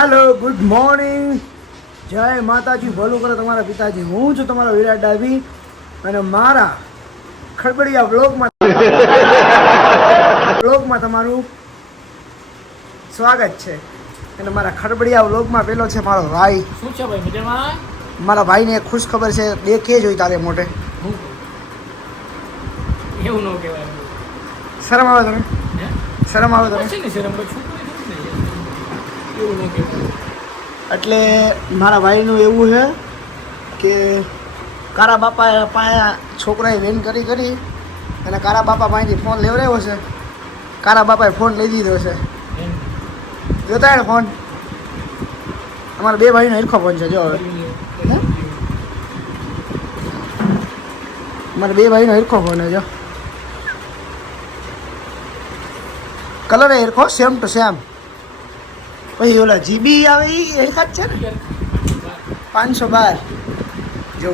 Hello, good morning, જય માતાજી, ભલું કરે તમારા પિતાજી. હું છું તમારો વિરાટ ડાભી અને મારા ખડબડિયા વ્લોગમાં તમારું સ્વાગત છે. અને મારા ખડબડિયા વ્લોગમાં પેલો છે મારો ભાઈ. શું છે ભાઈ, મજામાં? મારા ભાઈને એક ખુશ ખબર છે, દેખે જોઈ તારે મોઢે. એવું ન કહેવાય. શરમ આવે તમે? શરમ આવે તમે? શરમ એવું ન કહેવાય. એટલે મારા ભાઈનું એવું છે કે કારા બાપા પાસે છોકરાએ વેન કરી અને કારા બાપા પાસેથી ફોન લેવડાવ્યો છે. કારા બાપાએ ફોન લઈ દીધો છે. જોતા ને ફોન, અમારા બે ભાઈનો હિરખો ફોન છે. જો અમારા બે ભાઈનો હિરખો ફોન છે. જો કલર હિરખો સેમ ટુ સેમ. પછી ઓલા જીબી આવે એ હિરખા જ છે ને, 512. જો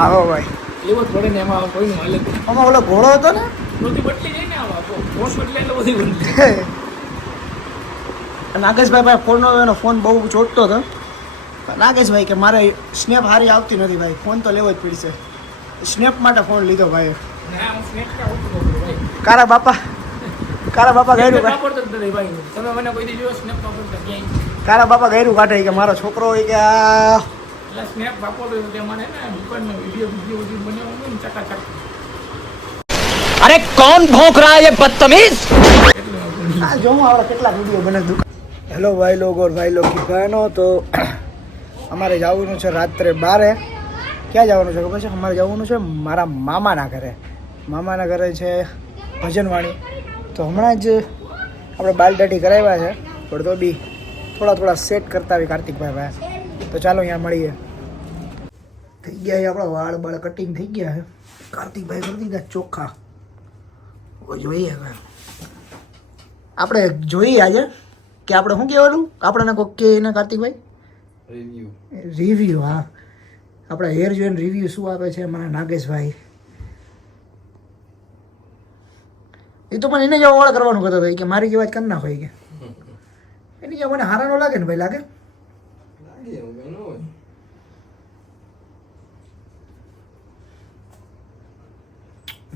આવો ભાઈ, એવો જ પડે ને એમાં કોઈનું હાલે. આમાં ઓલો ઘોડો હતો ને, બધી બદલી જાય ને આવા ફોન બદલે એટલે બધી બદલે. નાગેશભાઈ ભાઈ ફોનનો એનો ફોન બહુ ચોટતો હતો. નાગેશભાઈ કે મારે સ્નેપ હારી આવતી નથી ભાઈ, ફોન તો લેવો જ પડશે. સ્નેપ માટે ફોન લીધો ભાઈ. કારા બાપા ગાયરું તમે મને કોઈ દી જોયો સ્નેપ વાપરતા ક્યાંય? કારા બાપા ગાયરું કાઢે કે મારો છોકરો હોય કે આ એટલે સ્નેપ વાપરતો તે મને ને દુકાનમાં વિડીયો બનાવવાનો ને ચકાચક. अरे कौन भौंक रहा है ये बदतमीज? આ જો હું આવડે કેટલા વિડીયો બને દુકાન. હેલો ભાઈ લોગ ઓર ભાઈ લોગ કી બહેનો, તો અમારે જવાનું છે રાત્રે 12. ક્યાં જવાનું છે ખબર છે? અમારે જવાનું છે મારા મામાના ઘરે. મામાના ઘરે છે ભજનવાણી. તો હમણાં જ આપણે બાલ દાઢી કરાવ્યા છે, પણ તો બી થોડા સેટ કરતા આવી કાર્તિકભાઈ ભાઈ. તો ચાલો અહીંયા મળીએ. થઈ ગયા છે આપણા વાળ કટિંગ થઈ ગયા છે. કાર્તિકભાઈ કરી દીધા ચોખ્ખા. જોઈએ હવે આપણે જોઈએ આજે કે આપણે શું કહેવાનું, આપણને કોઈક કે એને કાર્તિકભાઈ રિવ્યુ. હા, આપણા હેર જોઈને રિવ્યુ શું આપે છે મારા નાગેશભાઈ. એ તો પણ એને જેવા વાળ કરવાનું કહેતો હતો કે મારી જેવા જ કરી નાખો કે એની જેવા મને હારા નો લાગે ને ભાઈ. લાગે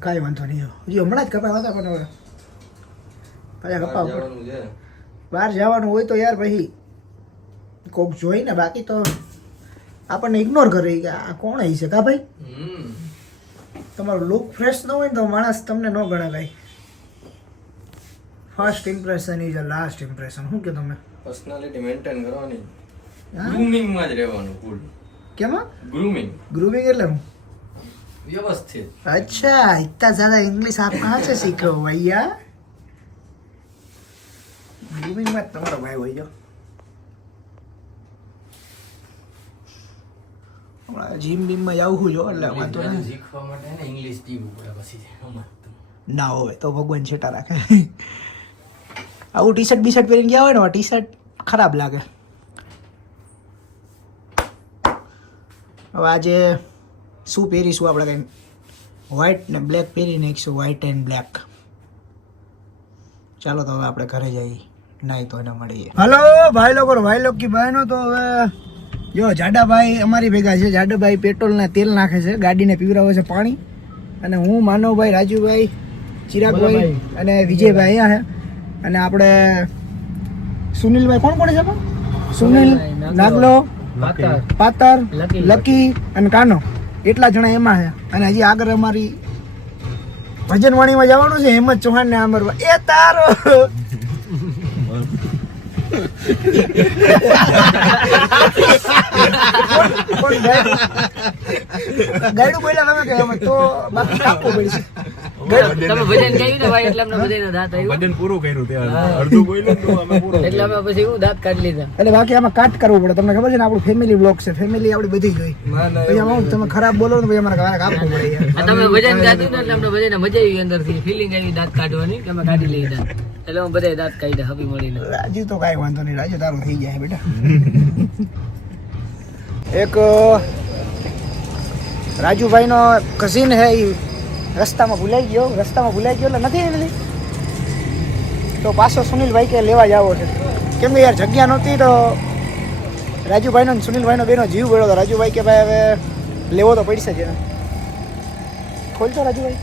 કાંઈ વાંધો નહીં. હજી હમણાં જ કપાવ્યા હતા પણ હવે પાછા કપાવ. બહાર જવાનું હોય તો યાર પછી કોક જોઈ ને, બાકી તો આપણને ઇગ્નોર કરે કે આ કોણ આવી છે. કા ભાઈ, તમારું લુક ફ્રેશ ન હોય ને તો માણસ તમને ન ગણે ભાઈ. First impression is a last impression. શું કે તમે પર્સનાલિટી મેન્ટેન કરવાની, ગ્રૂમિંગ માં જ રહેવાનું. ફૂલ કેમાં ग्रूमिंग એટલે હું व्यवस्थित. अच्छा, इतना ज्यादा इंग्लिश आप कहाँ से सीखे हो भैया? ग्रूमिंग में તમારો ભાઈ હોય જો. હમણાં જીમ બીમમાં જાવું જો, એટલે વાંધો નહીં. શીખવા માટે ને ઇંગ્લિશ ટીવી પડે પછી ના હોય તો ભગવાન છેટા રાખે. આવું ટી શર્ટ બીશર્ટ પહેરીને ગયા હોય ને, ટી શર્ટ ખરાબ લાગે. હવે આજે શું પહેરીશું આપણે? કંઈ વ્હાઇટ ને બ્લેક પહેરી નાખીશું, વ્હાઇટ એન્ડ બ્લેક. ચાલો તો હવે આપણે ઘરે જઈએ, નાઈ તો એને મળીએ. હલો ભાઈ લોકો કી બહેનો. તો હવે જો જાડાભાઈ અમારી ભેગા છે. જાડાભાઈ પેટ્રોલ ને તેલ નાખે છે, ગાડીને પીવરાવે છે પાણી. અને હું માનવભાઈ, રાજુભાઈ, ચિરાગભાઈ અને વિજયભાઈ અહીંયા છે. અને આપણે સુનિલભાઈ, કોણ છે? સુનિલ, નાગલો, પાતર, લકી અને કાનો, એટલા જણા એમાં છે. અને હજી આગળ અમારી ભજનવાણીમાં જવાનું છે. હેમંત ચૌહાણ ને આમરવા. એ તારો ગાયડું બોલ્યા તમે કે તો બાકી કાપવું પડશે. તમે ભજન ગાયું ને ભાઈ, એટલે અમને બધાને દાંત આવ્યું. ભજન પૂરું કર્યું ત્યાં અડધું બોલ્યો તો અમે પૂરું. એટલે અમે પછી એવું દાંત કાઢી લીધા. એટલે બાકી આમાં કાટ કરવું પડે. તમને ખબર છે ને, આપણું ફેમિલી બ્લોગ છે, ફેમિલી આપણી બધી જોઈ. પછી આમાં તમે ખરાબ બોલો ને પછી અમારે કાપવું પડે યાર. આ તમે ભજન ગાતું ને એટલે અમને બધાને મજા આવી, અંદરથી ફિલિંગ આવી દાંત કાઢવાની કે અમે કાઢી લઈ દાંત. એટલે અમે બધા દાંત કાઢ્યા હબી મળીને. રાજુ તો કાંઈ વાંધો નહીં, રાજુ તારું થઈ જાય બેટા. એક રાજુભાઈનો કઝિન હે, એ રસ્તામાં ભૂલાઈ ગયો એટલે નથી એની. તો પાછો સુનિલભાઈ કે લેવા જાવો છે. કેમ કે યાર જગ્યા નહોતી તો રાજુભાઈનો અને સુનિલભાઈનો બેનો જીવ ગયો હતો. રાજુભાઈ કે ભાઈ હવે લેવો તો પડશે જ એને. ખોલતો રાજુભાઈ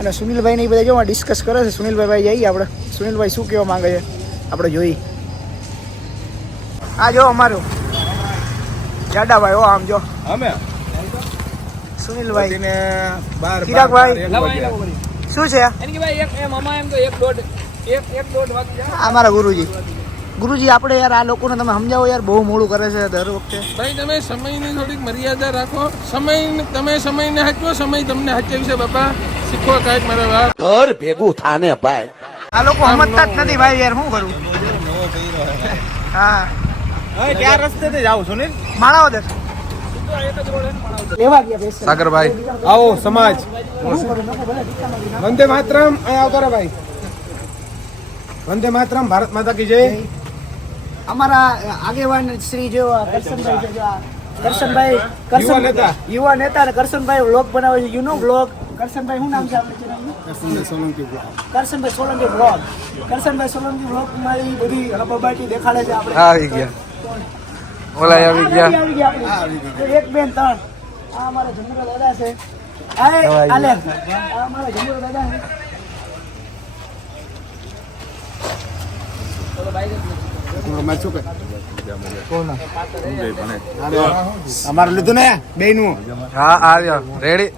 અને સુનિલભાઈને એ બધા જો ડિસ્કસ કરે છે. સુનિલભાઈ જઈએ આપણે. સુનિલભાઈ શું કહેવા માંગે છે આપણે જોઈ. આ જો અમારું જાડાભાઈ, હો આમ જો અમે સુનિલભાઈ ને 12 ચિરાગભાઈ શું છે એની કે ભાઈ એક મામા એમ તો એક દોઢ વાગી જાય. આ મારા ગુરુજી. ગુરુજી આપણે યાર આ લોકોને તમે સમજાવો યાર, બહુ મોડું કરે છે દર વખતે. ભાઈ તમે સમયની થોડીક મર્યાદા રાખો. તમે સમયને હાચવો, સમય તમને હાચવશે બાપા. શીખો કાંઈક મારા વાત. ઘર ભેગું થાને ભાઈ. આ લોકો સમજતા જ નથી ભાઈ યાર, શું કરું. હા ક્યાં રસ્તે જાવ સુનિલ? માણાવદર લેવા ગયા પૈસા. સાગરભાઈ આવો સમાજ વંદે માતરમ. અહીં આવતો રે ભાઈ. વંદે માતરમ. ભારત માતા કી જય. અમારા આગેવાન શ્રી જો કરશનભાઈ છે, કરશનભાઈ યુવા નેતા. યુવા નેતા અને કરશનભાઈ વ્લોગ બનાવે છે. You know vlog. કરશનભાઈ શું નામ છે આપણે ચેનલનું? કરશનભાઈ સોલંકી વ્લોગ. કરશનભાઈ સોલંકી વ્લોગ માં એ બધી રબાબાટી દેખાડે છે. આપણે આવી ગયા. ઓલા આવી ગયા. આવી ગયા આપણી. એક બેન ત્રણ. આ અમારા જમુરા દાદા છે. આ અમારા જમુરા દાદા છે. અમારે લીધું ને બે નું. હા આવ્યા રેડી.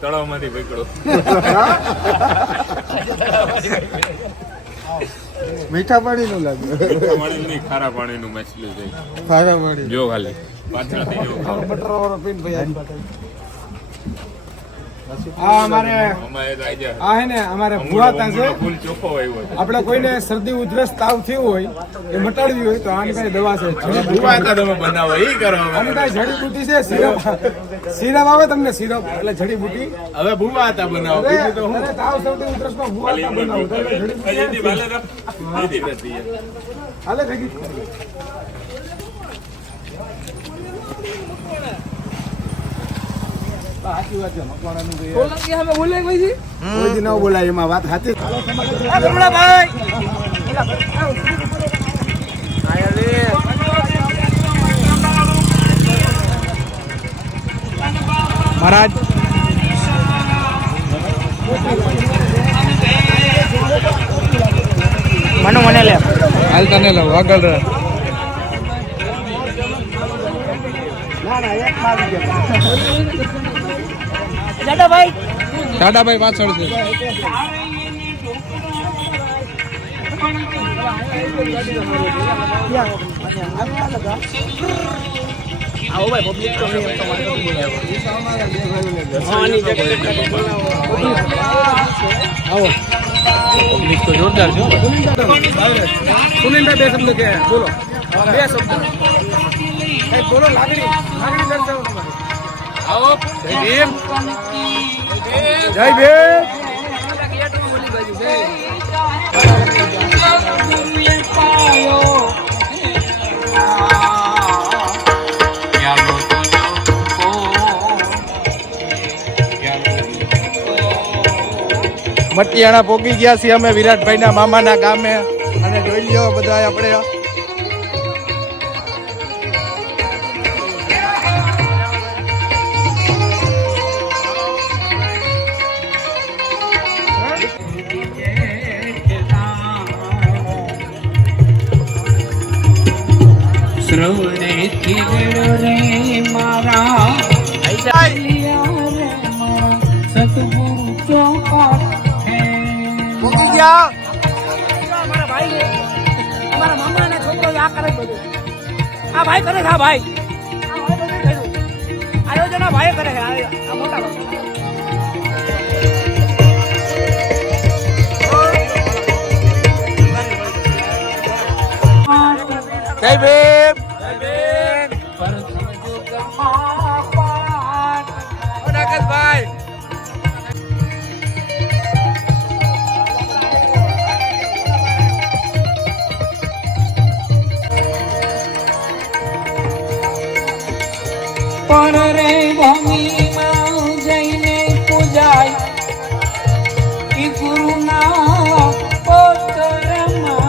તળાવમાંથી પકડો. મીઠા પાણી નું લાગે. ખારા પાણીનું માછલી છે. ખારા પાણી જો ખાલી પાછળથી જો. બટર વાળો પીન ભાઈ. આ અમારે અમારે તો આજે આ હે ને અમારે ભુવાતા છે. ફૂલ ચોખ્ખો આવ્યો છે. આપણે કોઈને શરદી ઉધરસ તાવ થયું હોય એ મટાડવી હોય તો આની કઈ દવા છે. ભુવાતા તમે બનાવો એ કરો. આની કઈ જડીબુટી છે. સિરપ આવે તમને સિરપ એટલે જડીબુટી. હવે ભુવાતા બનાવો. બીજું તો હું અરે તાવ શરદી ઉધરસ માં ભુવાતા બનાવું તો એટલે જડીબુટી હાલે ભેગી. સાચી વાત છે. મકવાણાનું તો સોલંકી સામે બોલે ભાઈ કોઈ દી ન બોલાય એમાં વાત સાચી. મહારાજ મને લે હાલ તને લો આગળ રહે. જાડાભાઈ દાદાભાઈ પાછળ છે. આવો ભાઈ પબ્લિક તો આવો પબ્લિક તો જોરદાર છે. સુનિલભાઈ બે શબ્દ કે બોલો. બે શબ્દ બોલો. લાગણી લાગણી દર્શાવો તમારી. આવો જય ભીમ. જય ભીમ. મટિયાણા પોગી ગયા છીએ અમે વિરાટભાઈના મામાના ગામે. અને જોઈ લ્યો બધા આપણે પોગી ગયા. અમારા ભાઈ અમારા મામાના છોકરો આ કરે બધું. આ ભાઈ કરે છે. આ ભાઈ આયોજન આ ભાઈ કરે છે. આ મોટા જય ભીમ. ભાઈ પર રે ભૂમિમાં જઈને પૂજાય ઈ ગુરુના પોતરમાં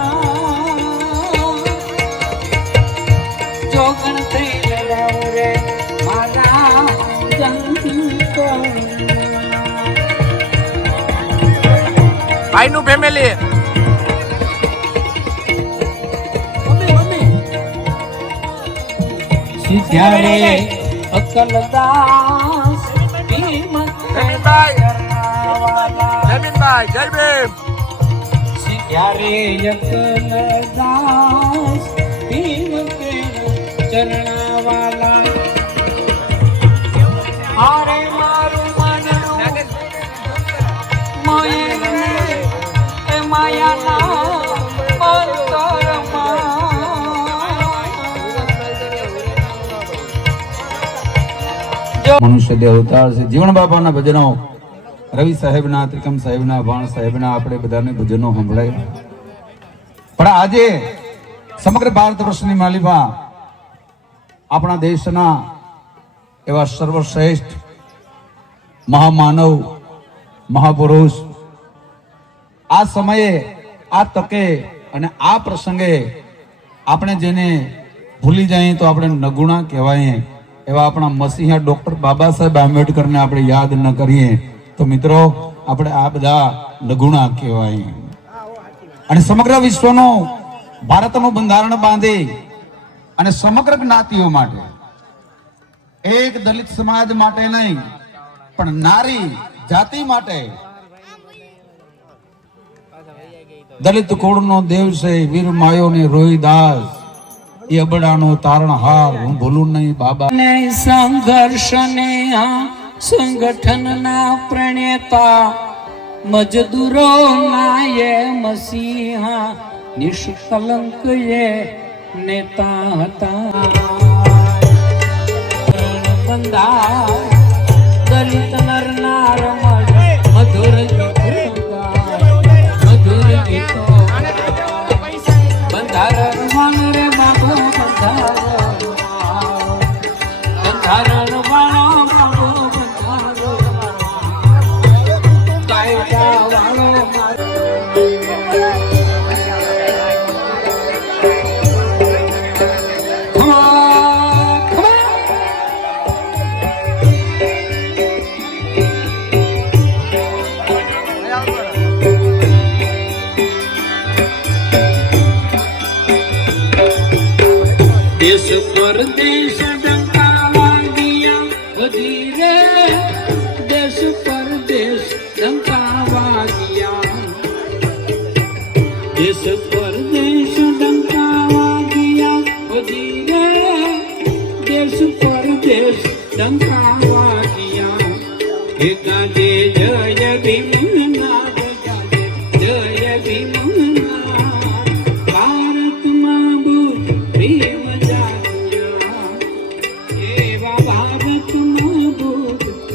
ભાઈનું ફેમિલી. ત્યારે અકલદાસ જમીનભાઈ, જય ભીમ. ત્યારે અકલદાસ ભીમ કે ચરણાવાલા આરે મારું મનનું માયાના મનુષ્ય દેહ અવતાર છે. જીવન બાપાના ભજનો, રવિ સાહેબના, ત્રિકમ સાહેબના, ભાણ સાહેબના આપણે બધાને ભજનો સંભળાય. પણ આજે સમગ્ર ભારત વર્ષની માલિકા આપણા દેશના એવા સર્વશ્રેષ્ઠ મહામાનવ, મહાપુરુષ આ સમયે, આ તકે અને આ પ્રસંગે આપણે જેને ભૂલી જઈએ તો આપણે નગુણા કહેવાય એવા આપણા મસીહા ડોક્ટર બાબા સાહેબ આંબેડકરને આપણે યાદ ન કરીએ તો મિત્રો આપણે આ બધા નગુણા કહેવાય. અને સમગ્ર વિશ્વનો ભારતનું બંધારણ બાંધી અને સમગ્ર જ્ઞાતિઓ માટે, એક દલિત સમાજ માટે નહીં પણ નારી જાતિ માટે દલિત કુળનો દેવ છે વીર માયો ને રોહિદાસ, એ અબડાનો તારણહાર હું ભૂલું નહીં બાબા. સંઘર્ષ ને સંગઠનના પ્રણેતા મજદૂરો નાયે મસીહા નિષ્કલંક એ નેતા હતા. બંધા દલિત નર નાર મધુર મધુર ગીતો બંધારણ વાણ રે બાબુ બંધારણ વાણો બાબુ બંધારણ કાયદા વાળો देश परदेश डंकावा दिया धीरे, देश परदेश डंकावा दिया, देश परदेश डंकावा दिया धीरे, देश परदेश डंकावा दिया. एकादे जय भीम ना जय भीम ना भारत माबू भीम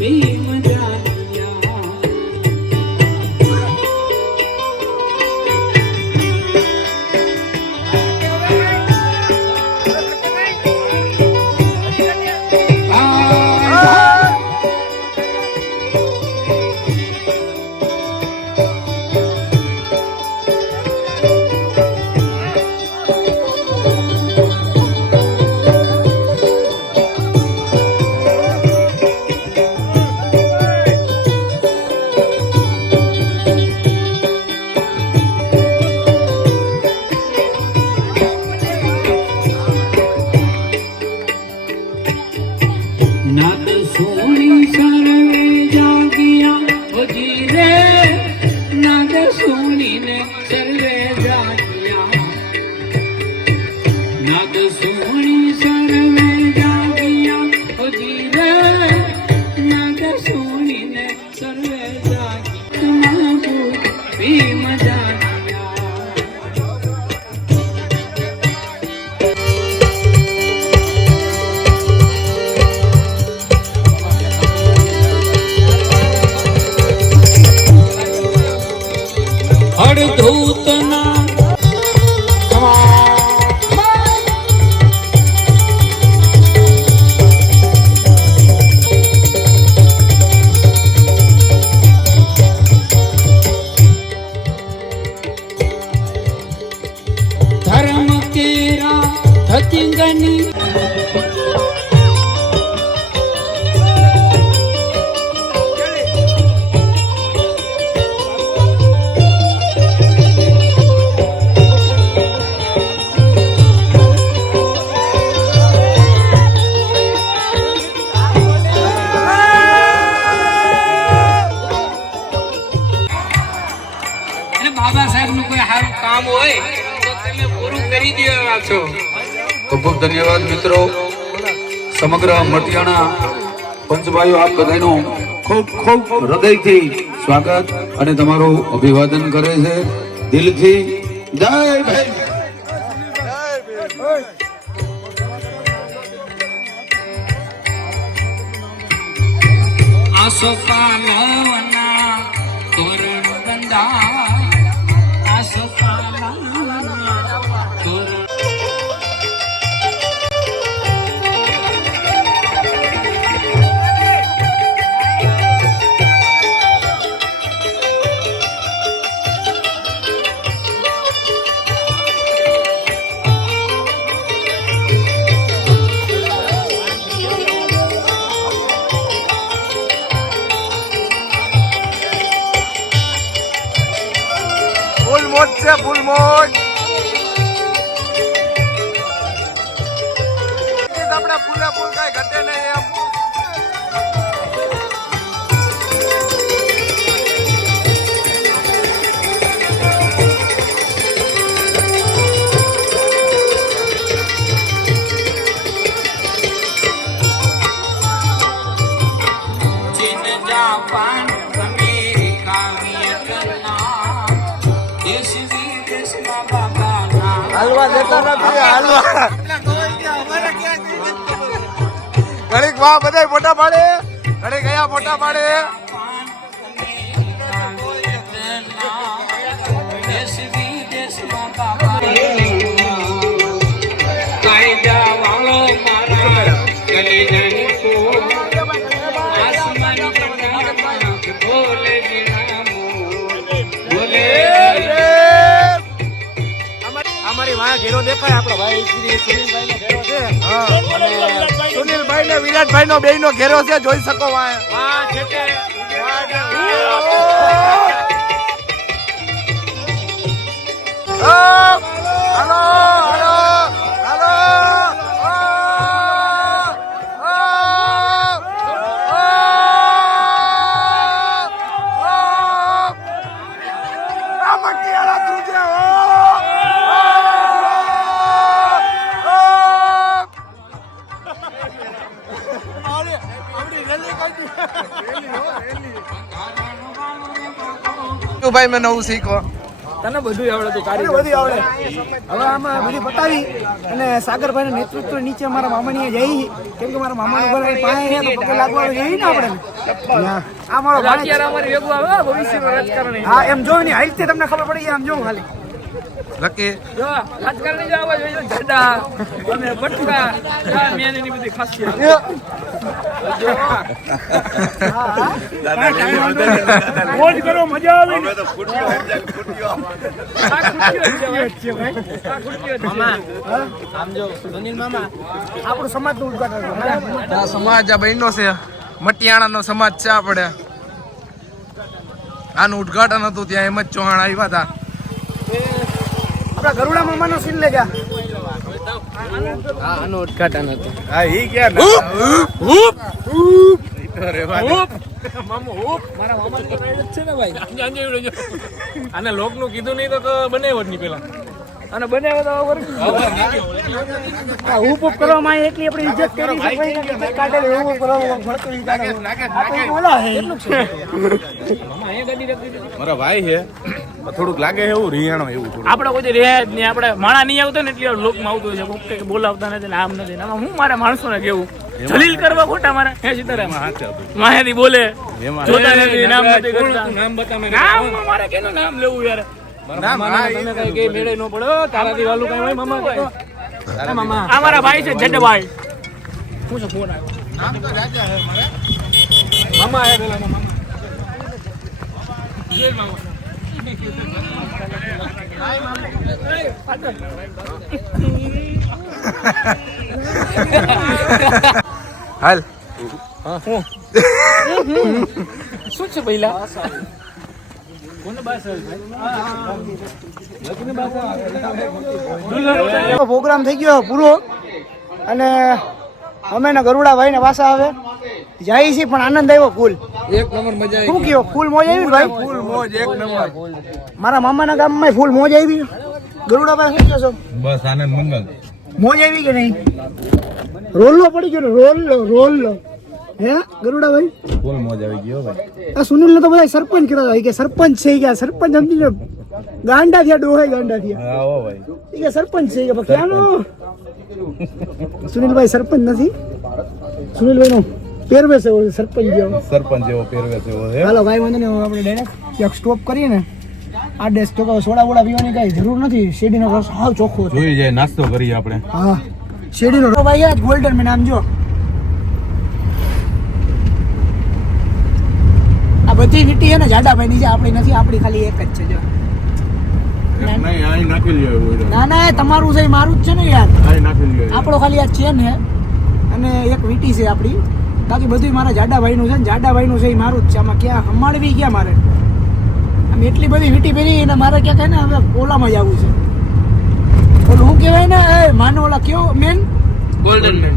भीम जानिया. नाद सोनी सर्वे जागिया धीरे, नाद सोनी ने सर्वे जागिया, नाद सोनी सर्वे जागिया धीरे, नाद सोनी ने सर्वे जागिया भीम जागिया. અડધૂતના ધર્મ કેરા ધતિંગની છો. ખૂબ ખૂબ ધન્યવાદ મિત્રો. સમગ્ર મટિયાણા પંચભાઈઓ આપ બધાનું ખૂબ ખૂબ હૃદયથી સ્વાગત અને તમારું અભિવાદન કરે છે દિલથી. જય ભાઈ. આસો પાલવના તોરણ બંધા, આસો પાલવના તોરણ. ફૂલ મોજ છે, ફૂલ મોજ. આપણે ફૂલે ફૂલ કઈ ઘટે નહીં એમ. ચીન જાપાન અમેરિકા વિયેતનામ દેશ વિદેશના બાબાના હાલવા દેતા નથી, હાલવા. ઘડીક વાહ બધા ફોટા પાડે, ઘડીક ગયા ફોટા પાડે. દેશ વિદેશના બાબાના કાયદા વાળો મારા કલેજાની કો આસમાન કરના બોલે જીનામો બોલે. અમારી વાહ ઘેરો દેખાય આપણો ભાઈ શ્રી સુનિલભાઈ નો ઘેરો છે. સુનિલભાઈ ને વિરાટભાઈ નો બે નો ઘેરો છે, જોઈ શકો વાહ. હાલો હાલો હાલો. ભાઈ મેં નવું શીખો. તને બધું આવડે તું મને બધી આવડે. હવે આમાં બધી બતાવી અને સાગરભાઈના નેતૃત્વ નીચે મારા મામાની જઈ, કેમ કે મારા મામાનું ઘર અહીં પાસે છે તો પગે લાગવા જઈએ ને આપણે. આ મારો ભાઈ છે. અમારી ભેગું આવે ભવિષ્યનું રાજકારણ. હા એમ જો ને હાઈટ તમને ખબર પડી જાય, આમ જો ખાલી લકી જો રાજકારણ જો આવવા જોઈએ જડા અને બટકા મેન એની બધી ખાસિયત. મોજ કરો, મજા આવે. આપણું સમાજનું ઉદ્ઘાટન. આ સમાજ આ બહેનો છે, મટિયાણાનો સમાજ છે આપણે. આનું ઉદ્ઘાટન હતું ત્યાં હેમંત ચૌહાણ આવ્યા હતા. આપણા ગરુડા મામાનો સીન લે જા. આનું ઉદઘાટન હતું. હા ઈ ગયા મારા મામા છે ને ભાઈ આને લોક નું કીધું નહીં તો બનાવ્યો જ નહીં પેલા અને બનાવ્યો તો ઉપ કરવામાં આવે એટલી આપણી ઇજ્જત કરી છે ભાઈ. કાઢેલ એવું કરવામાં ભણતું ઈ કાઢે. ઓલા હે એટલું છે. મારા ભાઈ છે, થોડુંક લાગે એવું રિયાણો એવું થોડું. આપણે કોઈ રહ્યા જ નહીં. આપણે માણા નહીં આવતો ને એટલે લોકમાં આવતું હોય છે કે બોલાવતા નથી ને આમ નથી ને આમાં હું મારા માણસોને કેવું જલીલ કરવા ખોટા મારે હે સીતારામ માહેથી બોલે જોતા નથી નામ નથી કરતા. નામ બતાવે નામ મારે કેનું નામ લેવું યાર. તમે કઈ કઈ મેળે ન પડો તારાથી વાલું કઈ હોય મામા કઈ. આ મારા ભાઈ છે જડભાઈ. શું છે ફોન આવ્યો મામા આયા પેલા મામા જય મામા. હાલ શું છે પહેલા પ્રોગ્રામ થઈ ગયો પૂરો અને અમે ને ગરુડા ભાઈ ને પાછા આવે જાય છે પણ આનંદ આવ્યો ફૂલ. એક નંબર મજા શું કયો ફૂલ મોજ આવી ને ભાઈ? ફૂલ મોજ એક નંબર. મારા મામાના ગામમાં ફૂલ મોજ આવી. ગરુડાભાઈ શું કહો છો? બસ આનંદ મંગલ. મોજ આવી કે નહીં? રોલ્લો પડી ગયો ને, રોલ્લો હે ગરુડાભાઈ? ફૂલ મોજ આવી ગયો ભાઈ. આ સુનિલ ને તો બધા સરપંચ કર્યા હતા. કે સરપંચ છે કે સરપંચ સમજીને ગાંડા થયા, ડોહાઈ ગાંડા થયા. હા ઓ ભાઈ. કે સરપંચ છે કે ક્યાંનો? સુનિલભાઈ સરપંચ નથી, સુનિલભાઈ નો પહેરવેશ એવો છે, સરપંચ જેવો. સરપંચ જેવો પહેરવેશ એવો છે. હાલો ભાઈ વાંધો નહીં, આપણે ડાયરેક્ટ એક સ્ટોપ કરીએ ને. આ ડેસ તો સોડા બોડા પીવાની કઈ જરૂર નથી. શેરડીનો રસ હાવ ચોખ્ખો છે. જોઈ જાય નાસ્તો કરીએ આપણે. હા શેરડીનો રસ ભાઈ આ ગોલ્ડન મેં નામ જો. આ બધી વીટી છે ને જાડાભાઈ ની છે, આપણી નથી. આપણી ખાલી એક જ છે જો. નહીં અહીં નાખી લ્યો. ના ના એ તમારું છે, એ મારું જ છે ને યાર. અહીં નાખી લ્યો. આપણો ખાલી આ ચેન છે અને એક વીટી છે આપણી. બાકી બધું મારા જાડાભાઈનું છે ને જાડાભાઈનું છે, એ મારું જ છે. આમાં ક્યાં હમાડવી ક્યાં મારે? આમ એટલી બધી વીટી પહેરી અને મારે ક્યાં થાય ને હવે ઓલામાં જ આવવું છે. ઓલું શું કહેવાય ને એ માનો ઓલા કયો man?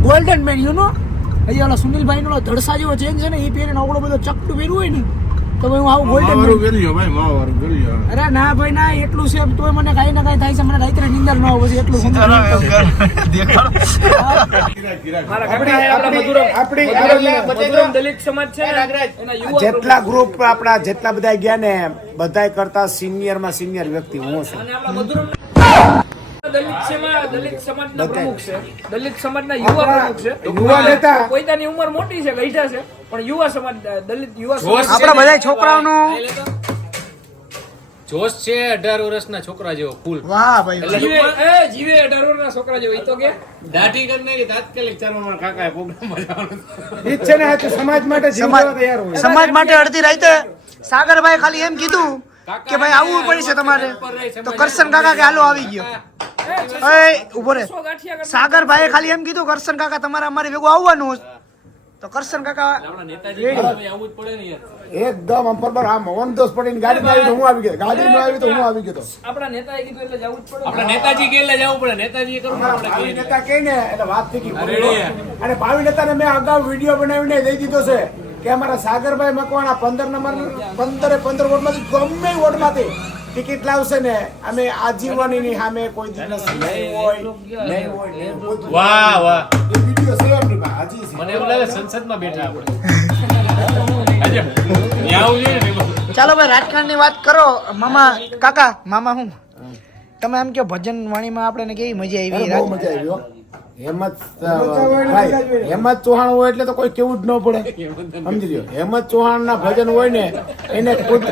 Golden man you know. અહીંયા ઓલા સુનિલભાઈ નો ધડસા જેવો ચેન છે ને, એ પહેરીને આવડો બધો ચકટું પહેર્યું હોય ને તો ભાઈ હું આવું ગોલ્ડન મેન. વેલ્યો ભાઈ માવારું વેલ્યો. અરે ના ભાઈ ના, એટલું છે તોય મને કાંઈ ના કાંઈ થાય છે. મને રાત્રે નીંદર ન આવે છે એટલું સમજ. દલિત સમાજ છે ને, એના યુવા જેટલા ગ્રુપ આપણા જેટલા બધા ગયા ને બધા કરતા સિનિયર માં સિનિયર વ્યક્તિ હું છું. અને આપણા મધુરમ દલિત સમાજના પ્રમુખ છે, દલિત સમાજના યુવા પ્રમુખ છે. યુવા નેતા. પોતાની ઉંમર મોટી છે, ગઈઢા છે, પણ યુવા સમાજ દલિત યુવા સમાજ આપણા બધા છોકરાઓનું જોશ છે 18 વર્ષના છોકરા જેવો ફૂલ. વાહ ભાઈ વાહ. જીવે 18 વર્ષના છોકરા જેવો. ઈ તો કે દાઢી કરીને તાત્કાલિક ચાલવામાં કાકાએ પ્રોગ્રામમાં જવાનું. ઈ જ છે ને, આ તો સમાજ માટે જીવવા તૈયાર હોય. સમાજ માટે અડધી રાતે સાગરભાઈ ખાલી એમ કીધું કે ભાઈ આવવું પડશે તમારે, તો કરશન કાકા કે હાલો આવી ગયો. એ ઉભો રે. સાગરભાઈએ ખાલી એમ કીધું કરશન કાકા તમારે અમારે ભેગું આવવાનું, તો કરશન કાકા આપણા નેતાજી આવું જ પડે ને યાર. એકદમ આમ બરાબર આમ ઓન દોસ પડીને ગાડી આવી તો હું આવી ગયો, ગાડી ન આવી તો હું આવી ગયો. આપણા નેતાએ કીધું એટલે જવું જ પડે. આપણા નેતાજી કે એટલે જવું પડે. નેતાજી કરવું આપણે ભાવિ નેતા કહે ને એટલે વાત થઈ ગઈ. અને ભાવિ નેતાને મેં અગાઉ વિડીયો બનાવીને દઈ દીધો છે કે અમારા સાગરભાઈ મકવાણા 15 વોટમાંથી ગમે વોટમાંથી ટિકિટ લાવશે ને અમે આજીવનની સામે કોઈ દિવસ નહીં હોય. વાહ વાહ. એ વિડીયો છે આપણી પાસે હજી છે. મને એવું લાગે સંસદમાં બેઠા આપણે. ચાલો ભાઈ રાજકારણની વાત કરો. મામા કાકા મામા હું તમે એમ કે ભજન વાણીમાં આપણે કેવી મજા આવી? બહુ મજા આવી હો. હેમંત ચૌહાણ હોય એટલે તો કોઈ કેવું જ ન પડે. સમજી લ્યો, હેમંત ચૌહાણ ના ભજન હોય ને એને ખુદ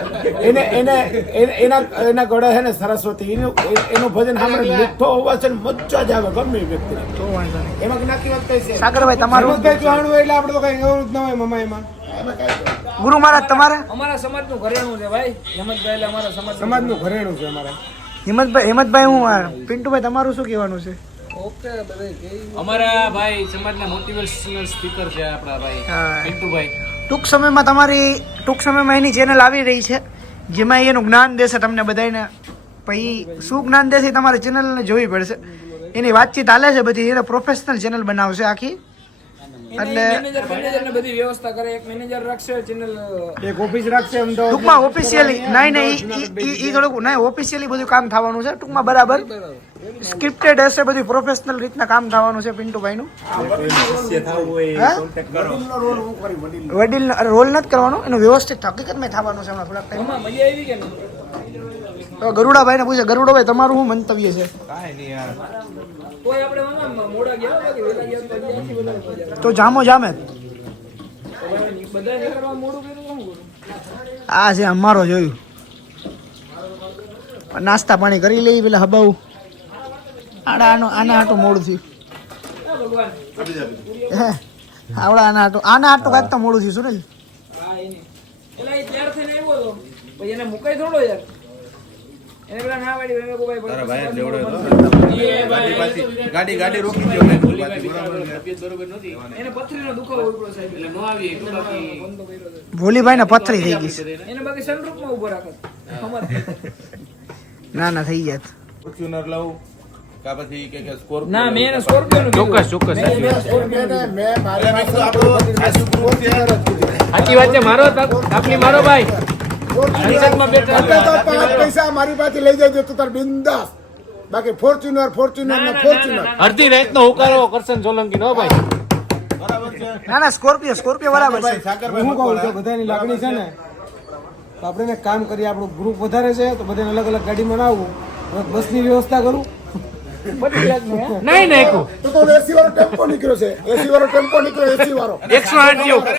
એના ગળે છે ને સરસ્વતી એનું ભજન સાંભળે મીઠો અવાજ છે ને મજા જ આવે ગમે એ વ્યક્તિને. એમાં નાખી વાત કઈ છે સાગરભાઈ તમારું ચૌહાણ હોય એટલે આપણે તો કઈ એવું જ ન હોય મમા એમાં. ગુરુ મહારાજ તમારે? અમારા સમાજનું ઘરેણું છે ભાઈ. હેમંતભાઈ એટલે અમારા સમાજનું ઘરેણું છે અમારે. હેમંતભાઈ હું પિન્ટુભાઈ તમારું શું કહેવાનું છે? અમારા ભાઈ સમાજના મોટિવેશનલ સ્પીકર છે આપણા ભાઈ પિન્ટુભાઈ. ટૂંક સમયમાં એની ચેનલ આવી રહી છે જેમાં એનું જ્ઞાન દેશે તમને બધાને. પછી શું જ્ઞાન દેશે તમારે ચેનલને જોવી પડશે. એની વાતચીત હાલે છે બધી. એને પ્રોફેશનલ ચેનલ બનાવશે આખી. એટલે મેનેજર ને બધી વ્યવસ્થા કરે. એક મેનેજર રાખશે, ચેનલ એક ઓફિસ રાખશે. ટૂંકમાં ઓફિશિયલી નહીં ઈ થોડુંક નહીં ઓફિશિયલી બધું કામ થવાનું છે. ટૂંકમાં બરાબર સ્ક્રિપ્ટેડ હશે, બધું પ્રોફેશનલ રીતના કામ થવાનું છે પિન્ટુભાઈનું. વડીલ રોલ નથી કરવાનો, એનું વ્યવસ્થિત હકીકતમાં થવાનું છે. હમણાં થોડાક ટાઈમ મજા આવી કે નહીં? તો ગરુડાભાઈને પૂછે. ગરુડાભાઈ તમારું શું મંતવ્ય છે? કોઈ આપણે મામા મોડા ગયા બાકી વેલા ગયા તો ત્યાંથી વધારે મજા આવે. તો જામો જામે બધા નીકળવા મોડું કર્યું શું કરું? આ છે અમારો જોયું. નાસ્તા પાણી કરી લઈ પેલા હબાઉ આના હાટું મોડું થયું. આવડા આના હાટું કાંઈક તો મોડું થયું. શું ને એટલે એ તૈયાર થઈને આવ્યો હતો પછી એને મુકાઈ થોડો યાર. એને પેલા ના વાડી મેં ભાઈ ગાડી રોકી દો. એને પથરીનો દુખાવો ઉપડો સાહેબ એટલે નો આવી ભોલીભાઈ ને પથરી થઈ ગઈ છે. એને બાકી સનરૂફમાં ઉભો રાખત. ના થઈ જાત. ફોર્ચ્યુનર લઉં કા પછી કે સ્કોર્પિયો? ના મેં એને સ્કોર્પિયો નું ચોક્કસ સાચી સાચી વાત છે. મારો આપની મારો ભાઈ સંસદમાં બેઠા પૈસા મારી પાસે લઈ જજો તો તાર બિંદાસ બાકી ફોર્ચ્યુનર અડધી રાતનો ઉકારો કરશન સોલંકી નો ભાઈ. ના ના સ્કોર્પિયો બરાબર છે. હું કહું છું બધાની લાગણી છે ને તો આપણે એક કામ કરીએ, આપણું ગ્રુપ વધારે છે તો બધાને અલગ અલગ ગાડીમાં ના આવવું, બસની વ્યવસ્થા કરું. નહીં નાખ્યું તો એસી વાળો ટેમ્પો નીકળ્યો છે, એસી વાળો 108 જેવો